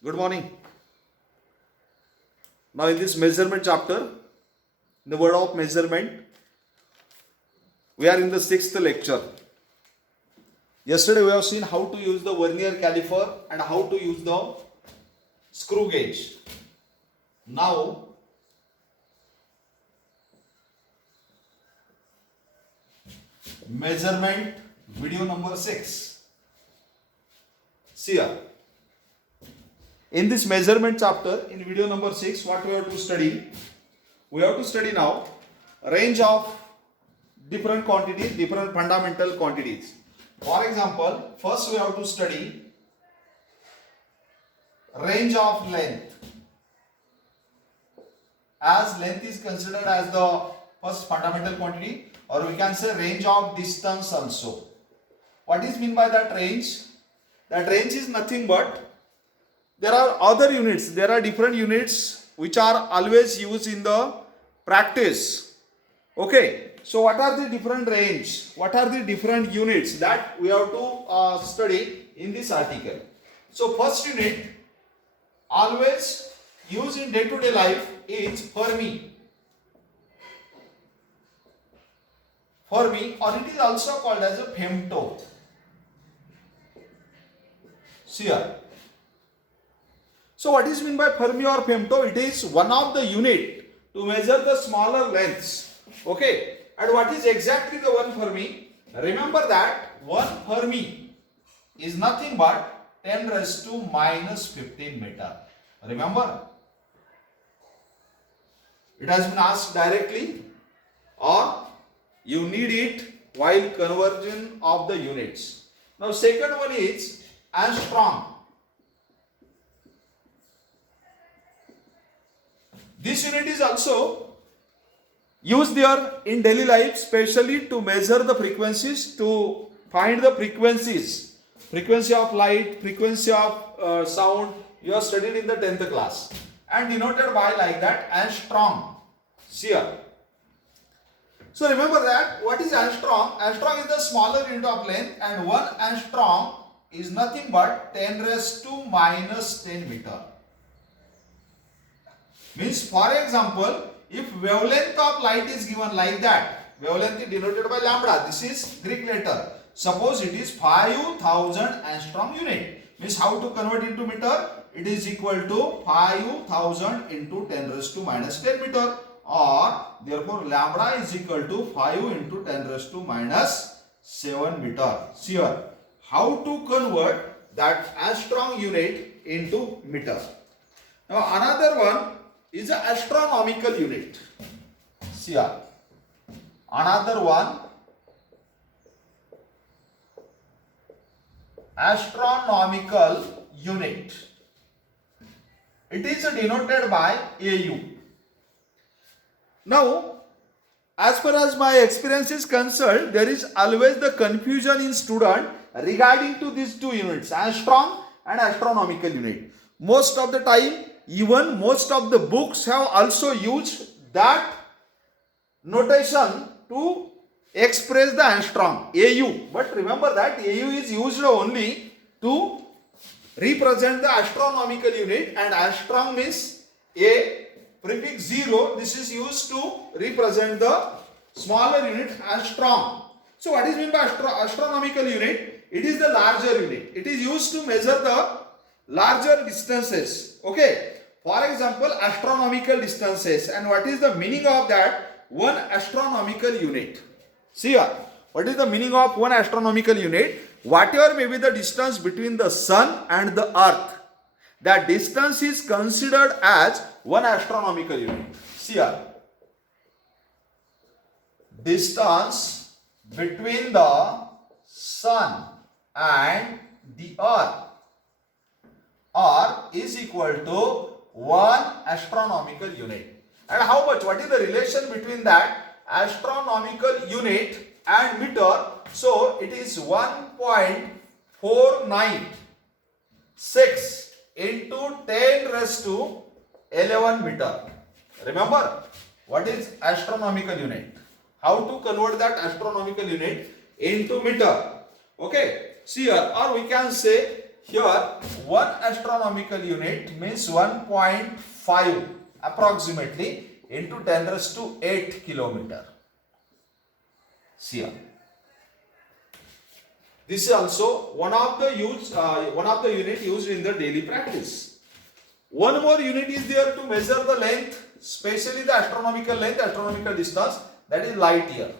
Good morning. Now, in this measurement chapter, in the word of measurement, we are in the sixth lecture. Yesterday, we have seen how to use the vernier caliper and how to use the screw gauge. Now, measurement video number 6. See here. In this measurement chapter, in video number 6, what we have to study? We have to study now range of different quantities, different fundamental quantities. For example, first we have to study range of length, as length is considered as the first fundamental quantity, or we can say range of distance also. What is meant by that range? That range is nothing but there are other units, there are different units which are always used in the practice. Okay, so what are the different range? What are the different units that we have to study in this article? So first unit always used in day-to-day life is Fermi. Fermi, or it is also called as a femto. See here. So what is meant by Fermi or femto? It is one of the unit to measure the smaller lengths. Okay. And what is exactly the 1 Fermi? Remember that 1 Fermi is nothing but 10 raised to minus 15 meter. Remember? It has been asked directly, or you need it while conversion of the units. Now second one is angstrom. This unit is also used there in daily life, especially to measure the frequencies, to find the frequencies, frequency of light, frequency of sound. You have studied in the 10th class and denoted by like that angstrom. See here. So remember that what is angstrom? Angstrom is the smaller unit of length, and 1 angstrom is nothing but 10 raised to minus 10 meter. Means, for example, if wavelength of light is given like that, wavelength is denoted by lambda, this is Greek letter. Suppose it is 5000 angstrom unit. Means how to convert into meter? It is equal to 5000 into 10 raised to minus 10 meter, or therefore lambda is equal to 5 into 10 raised to minus 7 meter. See here, how to convert that angstrom unit into meter. Now another one is an astronomical unit. See here. Another one, astronomical unit. It is denoted by AU. Now, as far as my experience is concerned, there is always the confusion in student regarding to these two units, angstrom and astronomical unit. Most of the time, even most of the books have also used that notation to express the angstrom, AU. But remember that AU is used only to represent the astronomical unit, and angstrom means a prefix 0. This is used to represent the smaller unit angstrom. So what is meant by astronomical unit? It is the larger unit. It is used to measure the larger distances. Okay. For example, astronomical distances. And what is the meaning of that? 1 astronomical unit. See here. What is the meaning of 1 astronomical unit? Whatever may be the distance between the sun and the earth, that distance is considered as 1 astronomical unit. See here. Distance between the sun and the earth is equal to 1 astronomical unit. And how much? What is the relation between that astronomical unit and meter? So it is 1.496 into 10 raised to 11 meter. Remember, what is astronomical unit? How to convert that astronomical unit into meter? Okay, see here, or we can say here 1 astronomical unit means 1.5 approximately into 10 raised to 8 kilometer. See here. This is also one of the unit used in the daily practice. One more unit is there to measure the length, especially the astronomical length, astronomical distance, that is light year.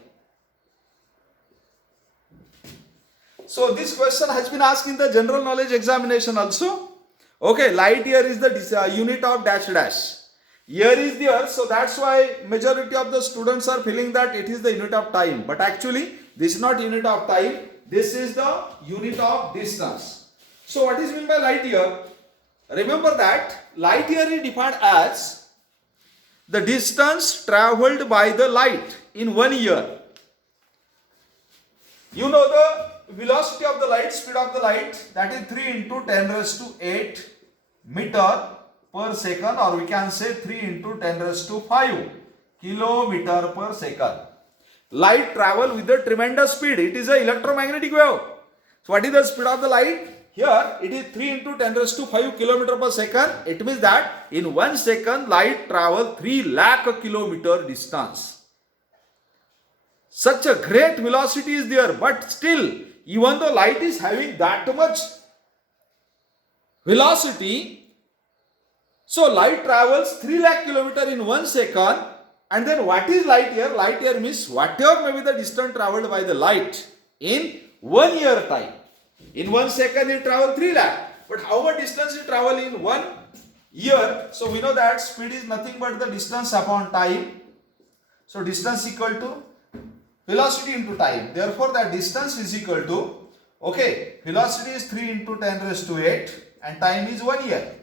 So this question has been asked in the general knowledge examination also. Okay, light year is the unit of dash dash. Year is there, so that's why majority of the students are feeling that it is the unit of time. But actually, this is not unit of time. This is the unit of distance. So what is meant by light year? Remember that light year is defined as the distance travelled by the light in 1 year. You know the velocity of the light, speed of the light, that is 3 into 10 raised to 8 meter per second, or we can say 3 into 10 raised to 5 kilometer per second. Light travel with a tremendous speed. It is an electromagnetic wave. So what is the speed of the light? Here it is 3 into 10 raised to 5 kilometer per second. It means that in 1 second light travel 3 lakh kilometer distance. Such a great velocity is there, but still, even though light is having that much velocity, so light travels 3 lakh kilometer in 1 second. And then what is light year? Light year means whatever may be the distance traveled by the light in 1 year time. In 1 second it travel 3 lakh. But how much distance it travel in 1 year? So we know that speed is nothing but the distance upon time. So distance equal to velocity into time. Therefore that distance is equal to, okay, velocity is 3 into 10 raised to 8 and time is 1 year.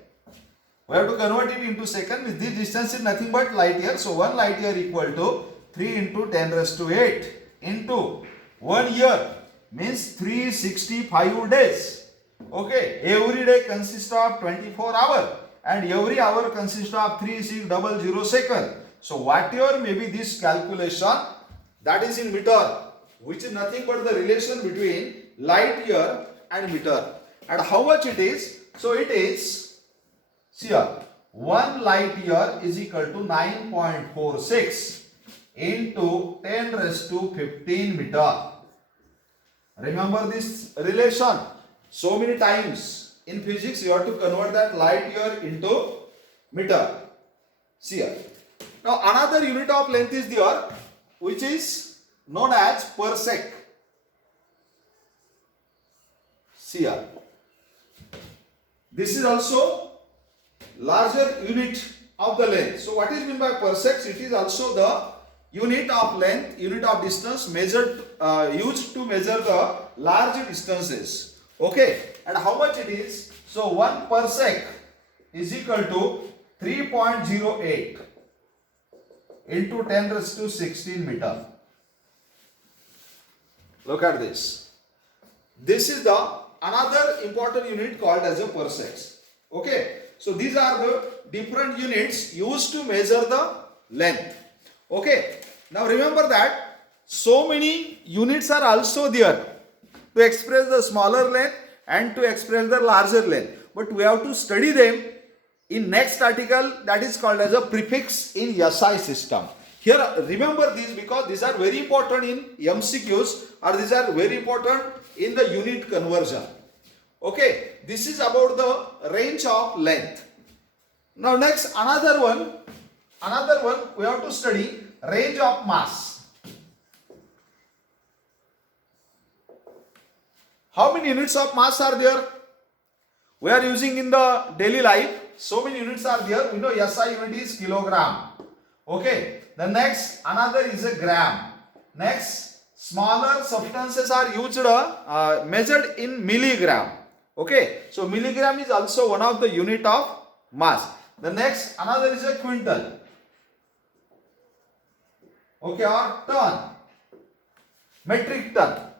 We have to convert it into second. With this distance is nothing but light year. So 1 light year equal to 3 into 10 raised to 8 into 1 year means 365 days. Okay, every day consists of 24 hours and every hour consists of 3600 seconds. So whatever may be this calculation, that is in meter, which is nothing but the relation between light year and meter. And how much it is? So it is, see here, 1 light year is equal to 9.46 into 10 raised to 15 meter. Remember this relation. So many times in physics you have to convert that light year into meter. See here. Now another unit of length is there, which is known as parsec. See here. This is also larger unit of the length. So what is meant by parsecs? It is also the unit of length, unit of distance measured, used to measure the large distances. Okay, and how much it is? So 1 parsec is equal to 3.08 into 10 raised to 16 meter. Look at this. This is the another important unit called as a parsecs. Okay. So these are the different units used to measure the length. Okay. Now remember that so many units are also there to express the smaller length and to express the larger length. But we have to study them in next article, that is called as a prefix in SI system. Here remember these because these are very important in MCQs or these are very important in the unit conversion. Okay, this is about the range of length. Now next another one we have to study range of mass. How many units of mass are there? We are using in the daily life. So many units are there. We know SI unit is kilogram. Okay. The next another is a gram. Next smaller substances are used measured in milligram. Okay. So milligram is also one of the unit of mass. The next another is a quintal. Okay, or ton. Metric ton.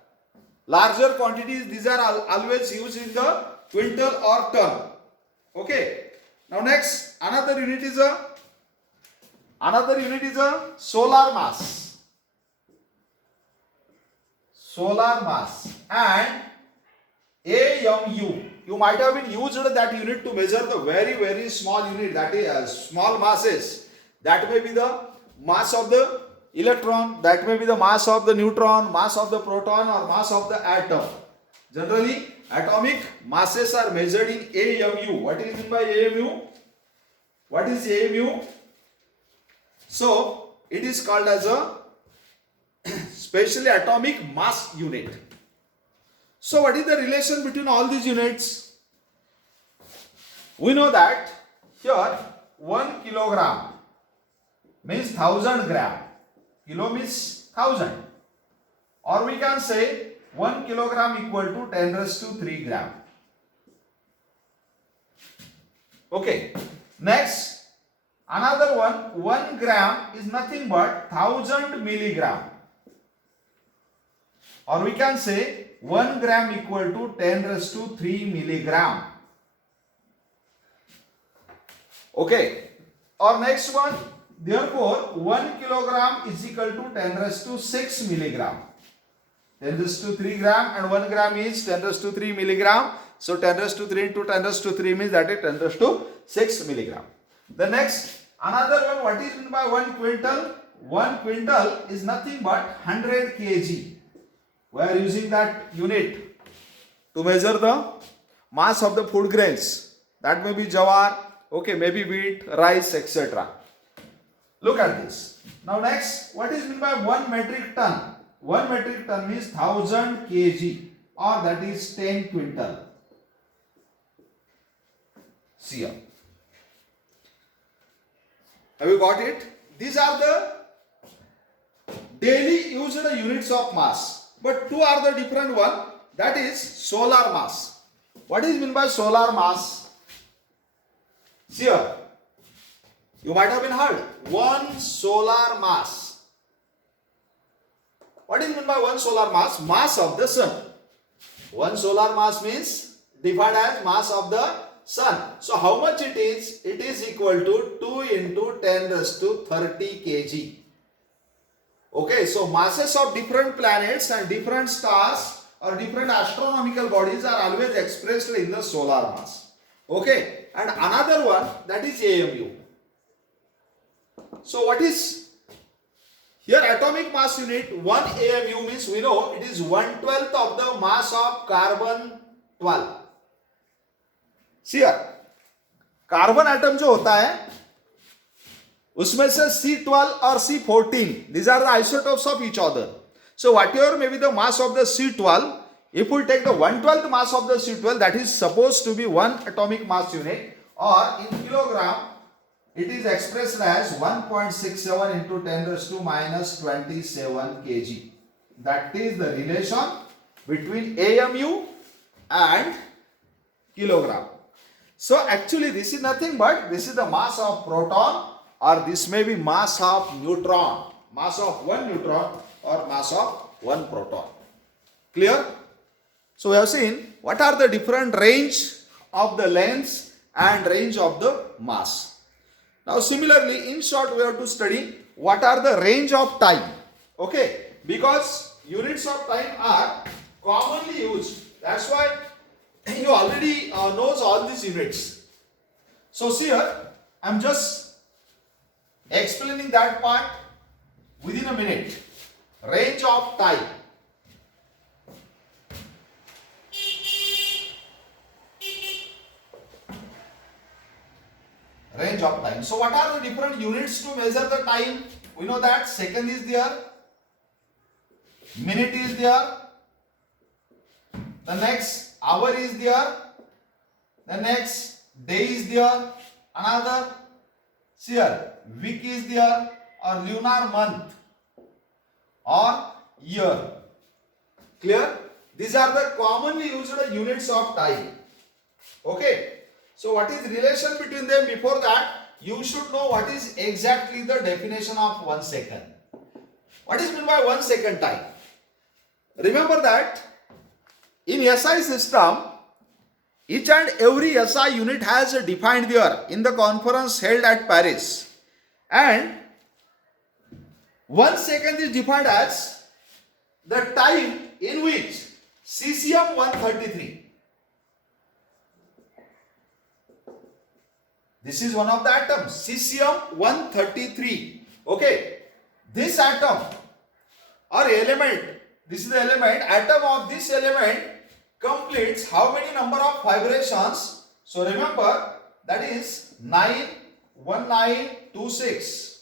Larger quantities, these are always used in the quintal or ton. Okay. Now next another unit is a solar mass. Solar mass and AMU. you might have been used that unit to measure the very small unit, that is small masses. That may be the mass of the electron, that may be the mass of the neutron, mass of the proton, or mass of the atom. Generally, atomic masses are measured in AMU. What is meant by AMU? What is AMU? So, it is called as a specially atomic mass unit. So, what is the relation between all these units? We know that here 1 kilogram means 1000 gram. Kilo means 1000. Or we can say 1 kilogram equal to 10 raised to 3 gram. Okay. Next, another one, 1 gram is nothing but 1000 milligram. Or we can say 1 gram equal to 10 raised to 3 milligram. Okay. Or next one, therefore 1 kilogram is equal to 10 raised to 6 milligram. 10 raised to 3 gram and 1 gram is 10 raised to 3 milligram. So 10 raised to 3 into 10 raised to 3 means that is 10 raised to 6 milligram. The next, another one, what is meant by 1 quintal? 1 quintal is nothing but 100 kg. We are using that unit to measure the mass of the food grains. That may be jawar, okay, maybe wheat, rice, etc. Look at this. Now next, what is meant by 1 metric ton? 1 metric ton means 1000 kg, or that is 10 quintal. See here. Have you got it? These are the daily used units of mass. But two are the different one. That is solar mass. What is meant by solar mass? See here. You might have been heard. 1 solar mass. What is meant by 1 solar mass? Mass of the sun. 1 solar mass means defined as mass of the sun. So how much it is? It is equal to 2 into 10 raised to 30 kg. Okay, so masses of different planets and different stars or different astronomical bodies are always expressed in the solar mass. Okay, and another one, that is AMU. So what is here atomic mass unit? 1 AMU means we know it is 1/12 of the mass of carbon 12. See here, carbon atom जो होता है उसमें से C12 और C14, these are the isotopes of each other. So whatever may be the mass of the C12, if we take the 1/12 mass of the C12, that is supposed to be 1 atomic mass unit, or in kilogram it is expressed as 1.67 into 10 raised to minus 27 kg. That is the relation between AMU and kilogram. So actually this is nothing but this is the mass of proton, or this may be mass of neutron, mass of 1 neutron or mass of 1 proton. Clear? So we have seen what are the different range of the lengths and range of the mass. Now similarly, in short, we have to study what are the range of time. Okay, because units of time are commonly used. That's why you already knows all these units. So see here, I am just explaining that part within a minute. Range of time. Range of time. So what are the different units to measure the time? We know that second is there, minute is there, the next hour is there, the next day is there, another here week is there, or lunar month or year. Clear? These are the commonly used units of time. Okay. So what is relation between them? Before that, you should know what is exactly the definition of 1 second. What is meant by 1 second time? Remember that in SI system, each and every SI unit has defined there in the conference held at Paris. And 1 second is defined as the time in which cesium-133 This is one of the atoms, cesium-133. Okay, this atom or element, this is the element, atom of this element completes how many number of vibrations? So remember, that is 91926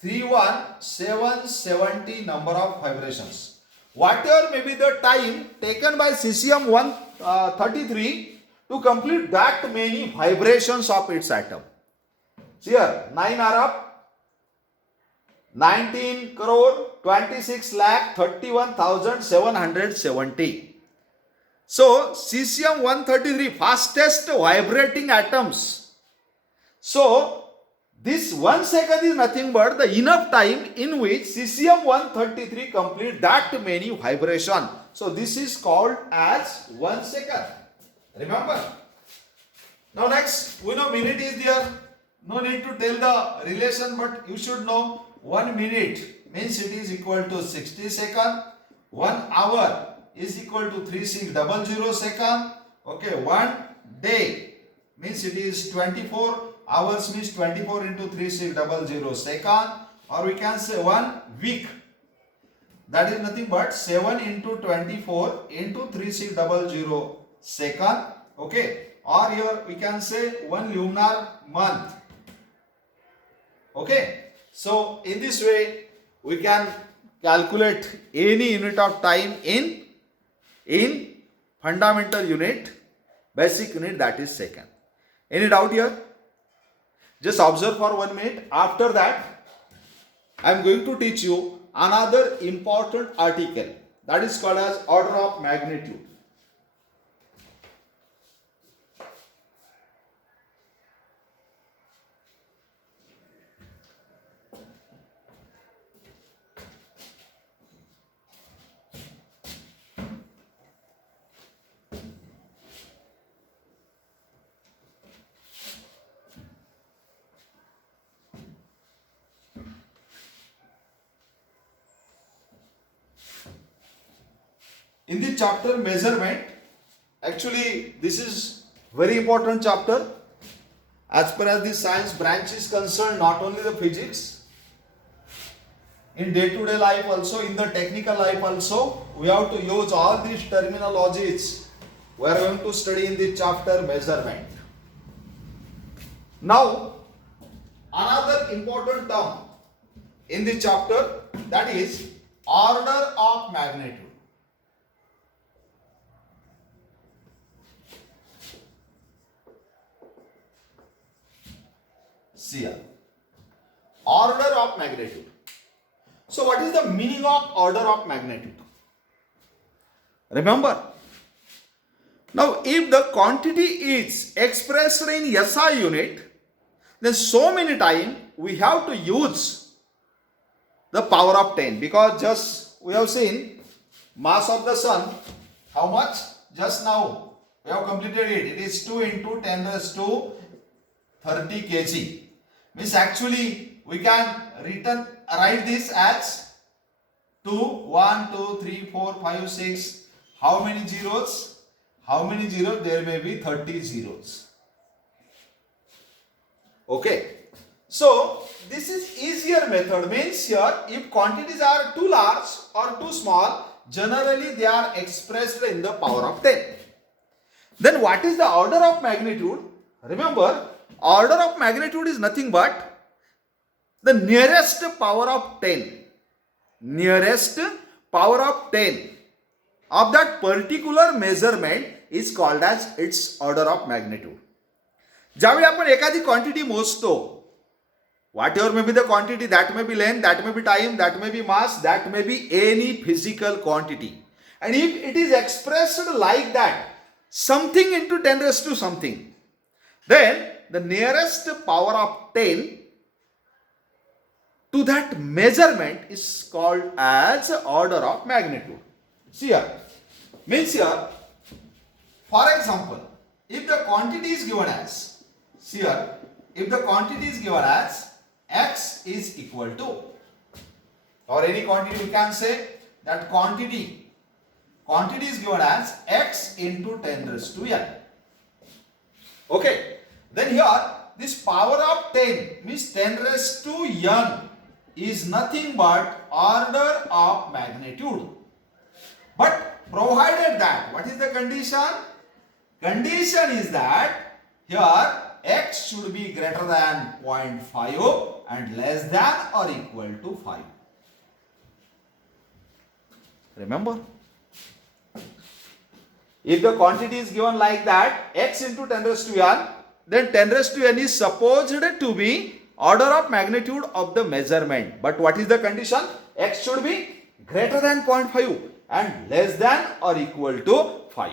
31770 number of vibrations. Whatever may be the time taken by cesium-133 to complete that many vibrations of its atom. See here, 9 are up, 19 crore 26 lakh 31,770. So cesium-133 fastest vibrating atoms. So this 1 second is nothing but the enough time in which cesium-133 complete that many vibration. So this is called as 1 second. Remember. Now next, we know minute is there. No need to tell the relation, but you should know 1 minute means it is equal to 60 seconds. 1 hour is equal to 3600 seconds. Okay, 1 day means it is 24 hours means 24 into 3600 seconds, or we can say 1 week, that is nothing but 7 into 24 into 3600 second. Okay, or here we can say 1 lunar month. Okay, so in this way we can calculate any unit of time in fundamental unit, basic unit, that is second. Any doubt here? Just observe for 1 minute. After that, I am going to teach you another important article, that is called as order of magnitude. In the chapter measurement, actually this is very important chapter as per as the science branch is concerned, not only the physics, in day-to-day life also, in the technical life also, we have to use all these terminologies we are going to study in the chapter measurement. Now, another important term in the chapter, that is order of magnitude. See here, order of magnitude. So what is the meaning of order of magnitude? Remember, now if the quantity is expressed in SI unit, then so many times we have to use the power of 10, because just we have seen mass of the sun, how much? Just now we have completed it. It is 2 into 10 raised to 30 kg. Means actually we can write this as 2, 1, 2, 3, 4, 5, 6. How many zeros? How many zeros? There may be 30 zeros. Okay. So this is easier method. Means here, if quantities are too large or too small, generally they are expressed in the power of 10. Then what is the order of magnitude? Remember, order of magnitude is nothing but the nearest power of 10. Nearest power of 10 of that particular measurement is called as its order of magnitude. ज्यावेळी आपण एखादी quantity मोजतो, whatever may be the quantity, that may be length, that may be time, that may be mass, that may be any physical quantity. And if it is expressed like that, something into 10 raised to something, then the nearest power of 10 to that measurement is called as order of magnitude. See here, means here, for example, if the quantity is given as, see here, if the quantity is given as x is equal to, or any quantity we can say that quantity is given as x into 10 raised to n. Okay, then here this power of 10 means 10 raised to n is nothing but order of magnitude. But provided that, what is the condition? Condition is that here x should be greater than 0.5 and less than or equal to 5. Remember? If the quantity is given like that, x into 10 raised to n, then 10 raised to n is supposed to be order of magnitude of the measurement. But what is the condition? X should be greater than 0.5 and less than or equal to 5.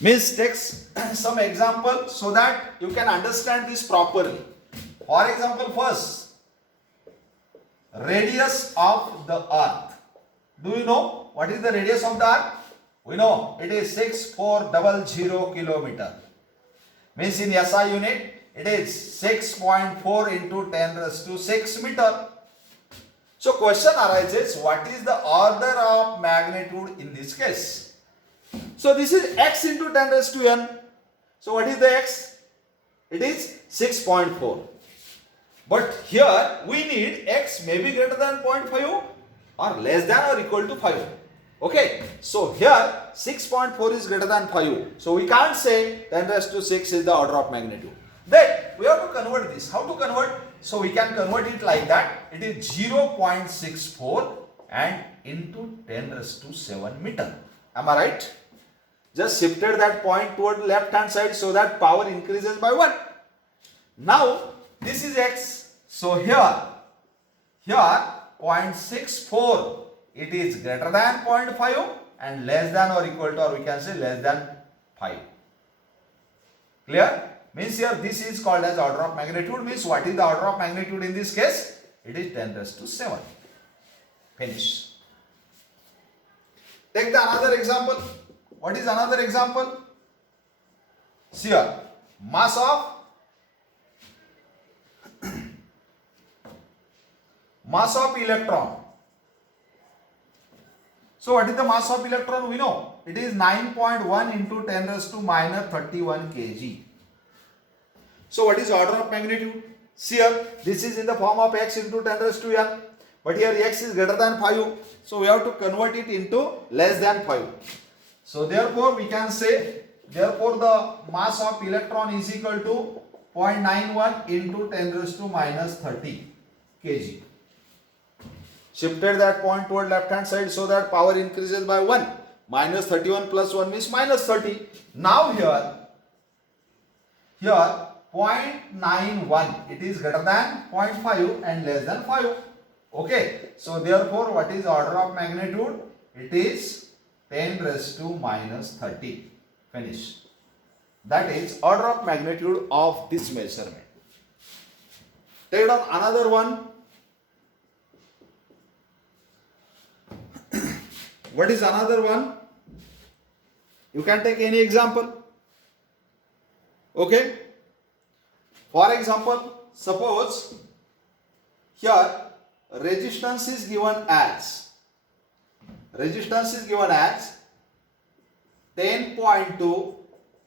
Means take some example so that you can understand this properly. For example, first, radius of the earth. Do you know what is the radius of the earth? We know it is 6400 kilometer. Means in SI unit, it is 6.4 into 10 raised to 6 meter. So question arises, what is the order of magnitude in this case? So this is x into 10 raised to n. So what is the x? It is 6.4. But here we need x may be greater than 0.5 or less than or equal to 5. Okay, so here 6.4 is greater than 5. So we can't say 10 raised to 6 is the order of magnitude. Then we have to convert this. How to convert? So we can convert it like that. It is 0.64 and into 10 raised to 7 meter. Am I right? Just shifted that point toward the left hand side so that power increases by 1. Now this is x. So here 0.64, it is greater than 0.5 and less than or equal to, or we can say less than 5. Clear? Means here this is called as order of magnitude. Means what is the order of magnitude in this case? It is 10 raised to 7. Finish. Take the another example. What is another example? See here, mass of electron. So what is the mass of electron? We know it is 9.1 into 10 raised to minus 31 kg. So what is order of magnitude? See here, this is in the form of x into 10 raised to n. But here x is greater than 5. So we have to convert it into less than 5. So therefore we can say, therefore the mass of electron is equal to 0.91 into 10 raised to minus 30 kg. Shifted that point toward left hand side so that power increases by 1. Minus 31 plus 1 means minus 30. Now here 0.91, it is greater than 0.5 and less than 5. Okay, so therefore what is order of magnitude? It is 10 raised to minus 30. Finish. That is order of magnitude of this measurement. Take down another one. What is another one? You can take any example. Okay. For example, suppose here resistance is given as 10.2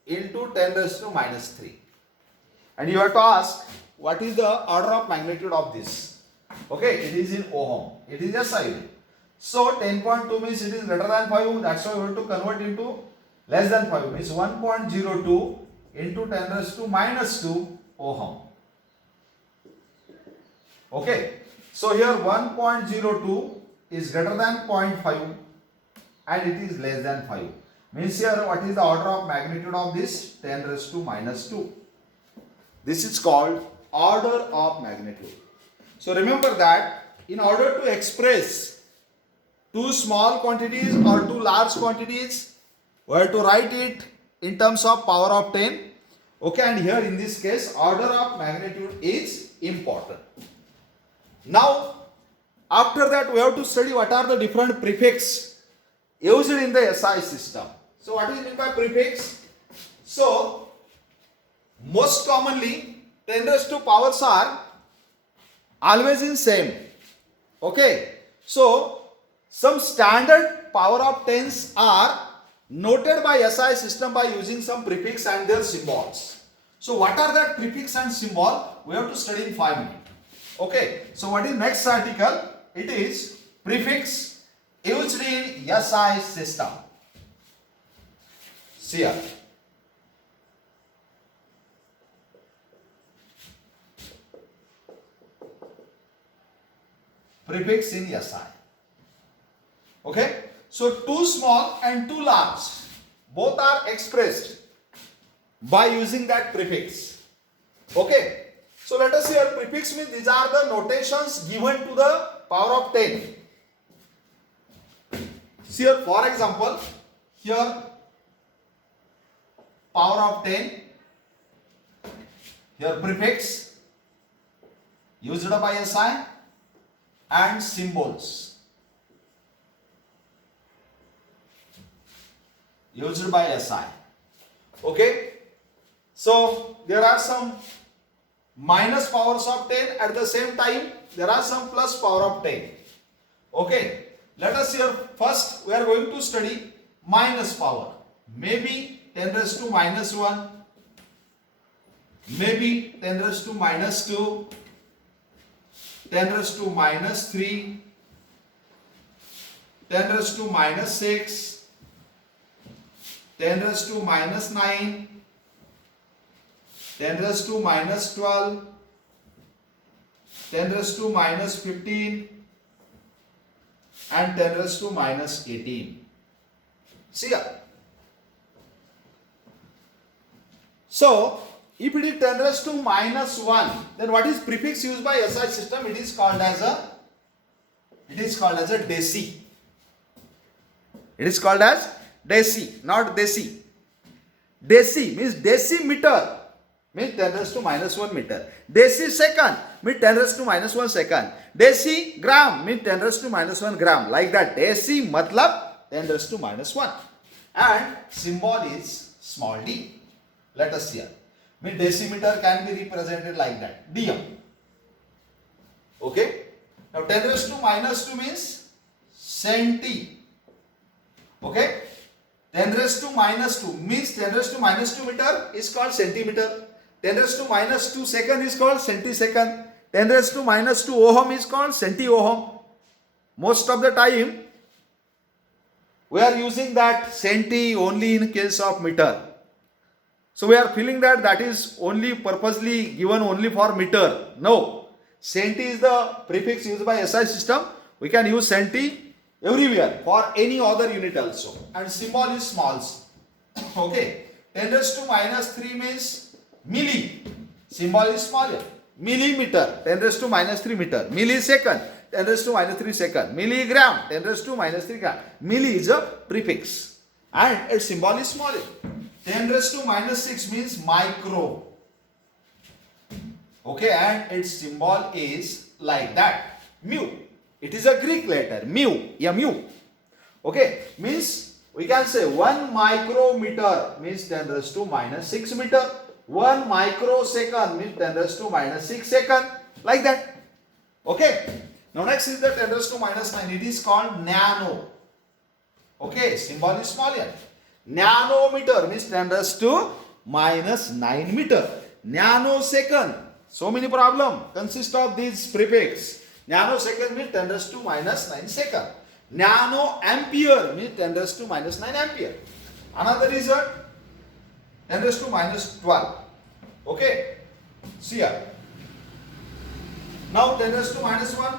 into 10 raised to minus 3. And you have to ask, what is the order of magnitude of this? Okay, it is in ohm. It is a SI. So 10.2 means it is greater than 5. That's why we have to convert into less than 5. Means 1.02 into 10 raised to minus 2 ohm. Okay. So here 1.02 is greater than 0.5 and it is less than 5. Means here what is the order of magnitude of this? 10 raised to minus 2. This is called order of magnitude. So remember that in order to express two small quantities or two large quantities, we have to write it in terms of power of 10. Okay, and here in this case order of magnitude is important. Now after that we have to study what are the different prefix used in the SI system. So what is meant by prefix? So most commonly 10 raised to powers are always in same. Okay, so some standard power of 10s are noted by SI system by using some prefix and their symbols. So what are that prefix and symbol? We have to study in 5 minutes. Okay. So what is next article? It is prefix used in SI system. See here. Prefix in SI. Okay. So too small and too large, both are expressed by using that prefix. Okay. So let us see here, prefix means these are the notations given to the power of 10. See here, for example, here power of 10, here prefix used by SI and symbols used by SI. Okay. So there are some minus powers of 10, at the same time there are some plus power of 10. Okay. Let us here first we are going to study minus power. Maybe 10 raised to minus 1, maybe 10 raised to minus 2, 10 raised to minus 3, 10 raised to minus 6, 10 raised to minus 9, 10 raised to minus 12, 10 raised to minus 15, and 10 raised to minus 18. See here. So, if it is 10 raised to minus 1, then what is prefix used by SI system? It is called as a deci. It is called as deci, not deci. Deci means decimeter, means 10 raised to minus 1 meter. Decisecond means 10 raised to minus 1 second. Decigram means 10 raised to minus 1 gram. Like that. Deci matlab 10 raised to minus 1. And symbol is small d. Let us see here. Means decimeter can be represented like that. Dm. Okay. Now 10 raised to minus 2 means centi. Okay. 10 raised to minus 2 means 10 raised to minus 2 meter is called centimeter. 10 raised to minus 2 second is called centisecond. 10 raised to minus 2 ohm is called centi-ohm. Most of the time, we are using that centi only in case of meter. So we are feeling that that is only purposely given only for meter. No. Centi is the prefix used by SI system. We can use centi everywhere for any other unit also. And symbol is smalls. Okay. 10 raised to minus 3 means milli. Symbol is smaller. Millimeter. 10 raised to minus 3 meter. Millisecond. 10 raised to minus 3 second. Milligram. 10 raised to minus 3 gram. Milli is a prefix. And its symbol is smaller. 10 raised to minus 6 means micro. Okay. And its symbol is like that. Mu. It is a Greek letter. Mu. Mu. Okay. Means we can say 1 micrometer means 10 raised to minus 6 meter. 1 microsecond means 10 raised to minus 6 second. Like that. Okay. Now next is the 10 raised to minus 9. It is called nano. Okay. Symbol is smaller. Nanometer means 10 raised to minus 9 meter. Nanosecond. So many problem consist of these prefix. Nanosecond means 10 raised to minus 9 second. Nano ampere means 10 raised to minus 9 ampere. Another is a 10 raised to minus 12. Okay. See here. Now 10 raised to minus 1,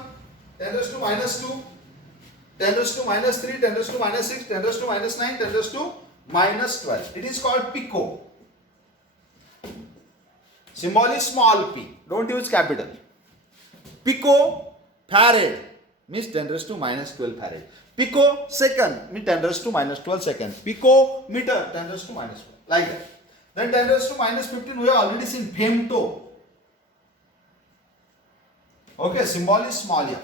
10 raised to minus 2, 10 raised to minus 3, 10 raised to minus 6, 10 raised to minus 9, 10 raised to minus 12. It is called pico. Symbol is small p. Don't use capital. Pico farad means 10 raised to minus 12 farad. Pico second means 10 raised to minus 12 second. Pico meter 10 raised to minus 12. Like that. Then 10 raised to minus 15 we have already seen femto. Okay, symbol is small f.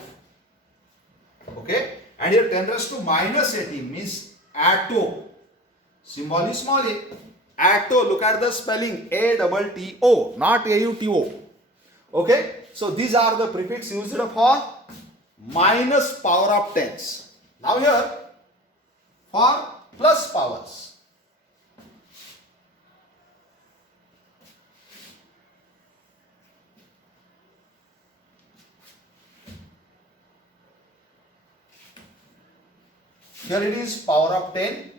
Okay, and here 10 raised to minus 18 means atto. Symbol is small a. Atto, look at the spelling A-T-T-O, not A-U-T-O. Okay, so these are the prefix used for minus power of tens. Now here for plus powers. Here it is power of 10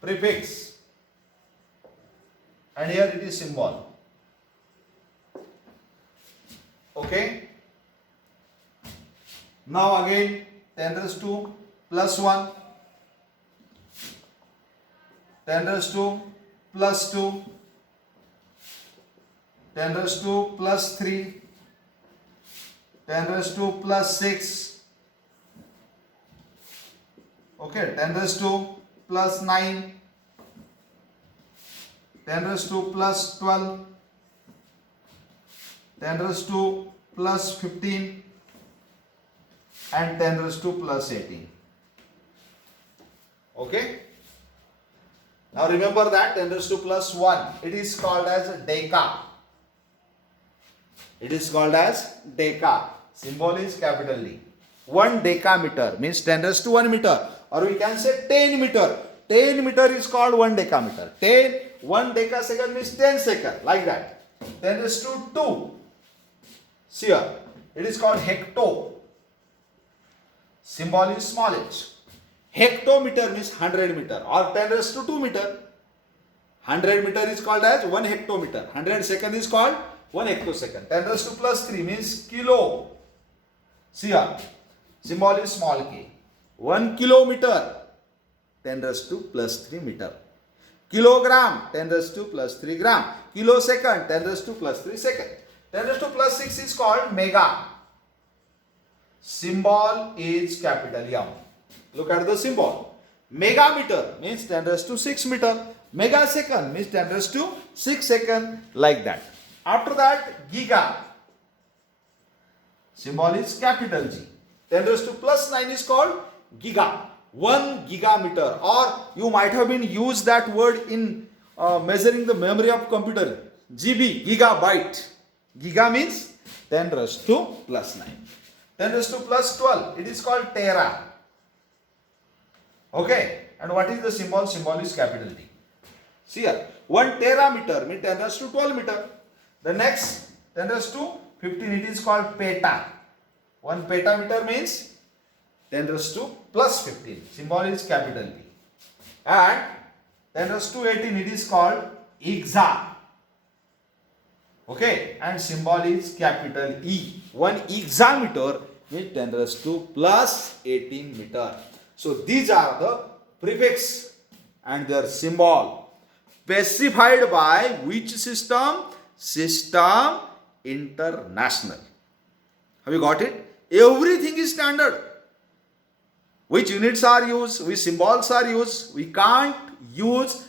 prefix, and here it is symbol. Okay. Now again 10 raised to plus 1, 10 raised to plus 2, 10 raised to plus 3, 10 raised to plus 6, okay, 10 raised to plus 9, 10 raised to plus 12, 10 raised to plus 15, and 10 raised to plus 18. Okay. Now remember that 10 raised to plus 1, it is called as deca. It is called as deca. Symbol is capital D. 1 decameter means 10 raised to 1 meter, or we can say 10 meter. 10 meter is called 1 decameter. 1 decasecond means 10 seconds, like that. 10 raised to 2. See here, it is called hecto. Symbol is small h. Hectometer means 100 meter, or 10 raised to 2 meter. 100 meter is called as 1 hectometer. 100 second is called 1 hectosecond. 10 raised to plus 3 means kilo. See here, symbol is small k. 1 kilometer, 10 raised to plus 3 meter. Kilogram, 10 raised to plus 3 gram. Kilosecond, 10 raised to plus 3 second. 10 raised to plus 6 is called mega. Symbol is capital M. Look at the symbol. Megameter means 10 raised to 6 meter. Megasecond means 10 raised to 6 second, like that. After that, giga. Symbol is capital G. 10 raised to plus 9 is called giga. 1 gigameter, or you might have been used that word in measuring the memory of computer. GB, gigabyte. Giga means 10 raised to plus 9. 10 raised to plus 12, it is called tera. Okay, and what is the symbol? Symbol is capital T. See here, 1 terameter means 10 raised to 12 meter. The next 10 raised to 15, it is called peta. 1 petameter means 10 raised to plus 15. Symbol is capital P. And 10 raised to 18, it is called exa. Okay, and symbol is capital E. 1 hexameter means 10 raised to plus 18 meter. So these are the prefix and their symbol specified by which system? System International. Have you got it? Everything is standard. Which units are used, which symbols are used. We can't use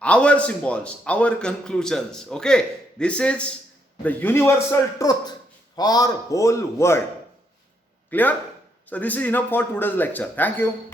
our symbols, our conclusions. Okay, this is the universal truth for whole world. Clear? So this is enough for today's lecture. Thank you.